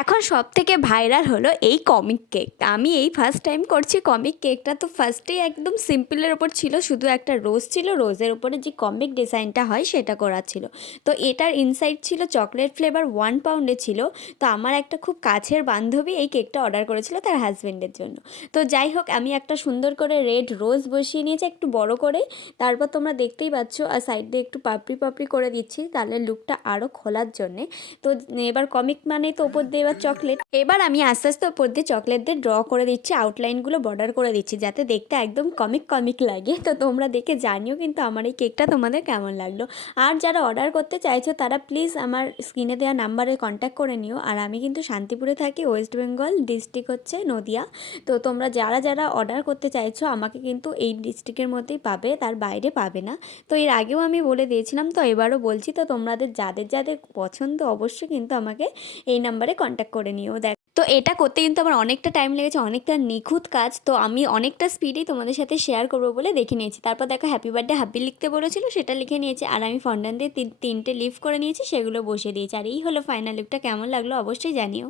এখন সবথেকে ভাইরাল হলো এই কমিক কেক। আমি এই ফার্স্ট টাইম করছি কমিক কেকটা। তো ফার্স্টেই একদম সিম্পলের ওপর ছিল, শুধু একটা রোজ ছিল, রোজের উপরে যে কমিক ডিজাইনটা হয় সেটা করা ছিল। তো এটার ইনসাইড ছিল চকলেট ফ্লেভার, 1 পাউন্ডে ছিল। তো আমার একটা খুব কাছের বান্ধবী এই কেকটা অর্ডার করেছিল তার হাজব্যান্ডের জন্য। তো যাই হোক, আমি একটা সুন্দর করে রেড রোজ বসিয়ে নিয়েছি একটু বড় করে। তারপর তোমরা দেখতেই পাচ্ছ আর সাইড দিয়ে একটু পাপড়ি পাপড়ি করে দিচ্ছি, তাহলে লুকটা আরও খোলার জন্যে। তো এবার কমিক মানে তো ওপর দিয়ে এবার চকলেট, এবার আমি আস্তে আস্তে ওপর দিয়ে চকলেট দিয়ে ড্র করে দিচ্ছি, আউটলাইনগুলো বর্ডার করে দিচ্ছি যাতে দেখতে একদম কমিক কমিক লাগে। তো তোমরা দেখে জানিও কিন্তু আমার এই কেকটা তোমাদের কেমন লাগলো। আর যারা অর্ডার করতে চাইছো তারা প্লিজ আমার স্ক্রিনে দেওয়া নাম্বারে কন্ট্যাক্ট করে নিও। আর আমি কিন্তু শান্তিপুরে থাকি, ওয়েস্ট বেঙ্গল, ডিস্ট্রিক্ট হচ্ছে নদিয়া। তো তোমরা যারা যারা অর্ডার করতে চাইছো আমাকে কিন্তু এই ডিস্ট্রিক্টের মধ্যেই পাবে, তার বাইরে পাবে না। তো এর আগেও আমি বলে দিয়েছিলাম, তো এবারও বলছি, তো তোমাদের যাদের যাদের পছন্দ অবশ্যই কিন্তু আমাকে এই নাম্বারে কন্ট্যাক্ট করে নিও। দেখ, তো এটা করতে কিন্তু আমার অনেকটা টাইম লেগেছে, অনেকটা নিখুঁত কাজ। তো আমি অনেকটা স্পিডেই তোমাদের সাথে শেয়ার করবো বলে দেখে নিয়েছি। তারপর দেখো হ্যাপি বার্থডে হাব্বি লিখতে বলেছিল, সেটা লিখে নিয়েছি। আর আমি ফন্ডান দিয়ে তিনটে লিফ করে নিয়েছি, সেগুলো বসিয়ে দিয়েছি। আর এই হলো ফাইনাল লুকটা। কেমন লাগলো অবশ্যই জানিও।